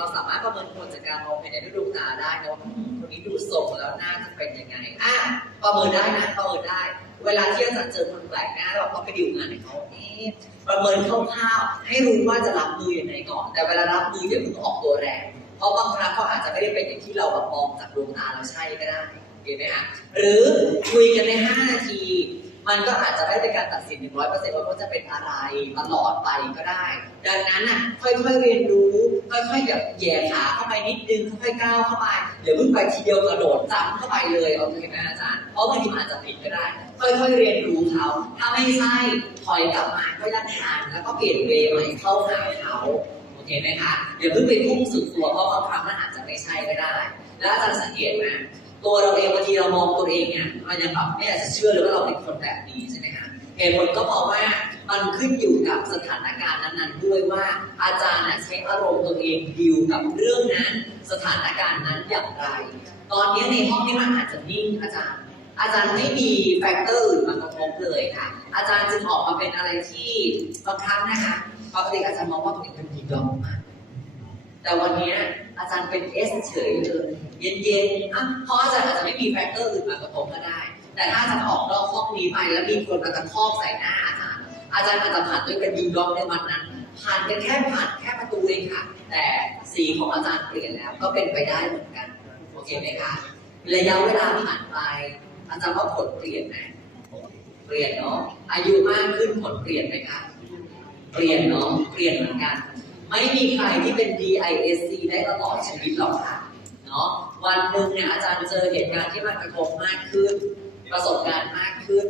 เราสามารถประเมินผลจากการมองภายในด้วยดวงตาได้นะว่าคนนี้ดูทรงแล้วหน่าจะเป็นยังไงอะประเมินได้นะประเมินได้ เวลาที่อาจารย์เจอคนแปลกหน้าเราก็ไปดิวงานให้เขาเอ๊ประเมินคร่าวๆให้รู้ว่าจะรับมือยังไงก่อน แต่เวลารับมืออย่าเพิ่งออกตัวแรง เพราะบางครั้งเขาอาจจะไม่ได้เป็นอย่างที่เราแบบมองจากดวงตาเราใช่ก็ได้เห็นไหมคะหรือคุยกันใน 5 นาที มันก็อาจจะไม่ได้เป็นการตัดสินหนึ่งร้อยเปอร์เซ็นต์ว่าเขาจะเป็นอะไรตลอดไปก็ได้ ดังนั้นอะค่อยๆเรียนรู้ ค่อยๆแบบแหย่ขาเข้าไปนิดนึงค่อยๆก้าวเข้าไปเดี๋ยวเพิ่งไปทีเดียวกระโดดจับเข้าไปเลยโอเคไหมอาจารย์เพราะบางทีมันอาจจะผิดก็ได้ ค่อยๆเรียนรู้เขาถ้าไม่ใช่ถอยกลับมาก็ยันทานแล้วก็เปลี่ยนเวใหม่เข้าหาเขาโอเคไหมคะอย่าเพิ่งไปพุ่งสุดตัวเพราะบางครั้งมันอาจจะไม่ใช่ก็ได้ แล้วอาจารย์สังเกตไหม ตัวเราเองบางทีเรามองตัวเองเนี่ยมันยังแบบไม่อยากจะเชื่อเลยว่าเราเป็นคนแบบนี้ใช่ไหมคะเหตุผลก็เพราะว่ามันขึ้นอยู่กับสถานการณ์นั้นๆ ด้วยว่าอาจารย์ใช้อารมณ์ตัวเองดิวกับเรื่องนั้น สถานการณ์นั้นอย่างไร ตอนนี้ในห้องนี้มันอาจจะนิ่งอาจารย์ อาจารย์ไม่มีแฟกเตอร์อื่นมากระทบเลยค่ะ อาจารย์จึงออกมาเป็นอะไรที่บางครั้งนะคะปกติอาจารย์มองว่าตัวเองเป็นผีดอมมากแต่วันนี้ จารย์เป็นเอสเฉยเลยเย็นๆอะเพราะอาจารย์อาจจะไม่มีแฟกเตอร์อื่นมากระทบก็ได้ แต่ถ้าอาจารย์ออกนอกห้องนี้ไปแล้วมีคนมาตะคอกใส่หน้าอาจารย์ อาจารย์อาจจะผ่านด้วยกันยิงดองในวันนั้น ผ่านกันแค่ผ่านแค่ประตูเองค่ะ แต่สีของอาจารย์เปลี่ยนแล้วก็เป็นไปได้เหมือนกันโอเคไหมคะระยะเวลาผ่านไป อาจารย์ว่าผลเปลี่ยนไหมเปลี่ยนเนาะอายุมากขึ้นผลเปลี่ยนไหมคะเปลี่ยนเนาะเปลี่ยนเหมือนกัน ไม่มีใครที่เป็น DISC ได้ตลอดชีวิตหรอกค่ะเนาะวันหนึ่งเนี่ยอาจารย์เจอเหตุการณ์ที่มันกระทบมากขึ้น ประสบการณ์มากขึ้น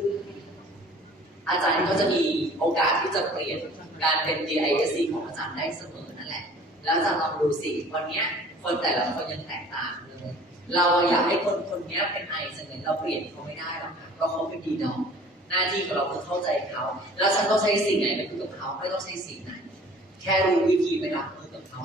อาจารย์ก็จะมีโอกาสที่จะเปลี่ยนการเป็น DISC ของอาจารย์ได้เสมอนั่นแหละ แล้วอาจารย์ลองดูสิวันเนี้ยคนแต่ละคนยังแตกต่างเลยเราอยากให้คนคนเนี้ยเป็นไอเหมือเราเปลี่ยนเขาไม่ได้หรอกค่ะเพราะเขาเป็นดีดองหน้าที่ของเราคือเข้าใจเขา แล้วฉันต้องใช้สิ่งไหนไปพูดกับเขาไม่ต้องใช้สิ่ง แค่รู้วิธีไปรับมือกับเขา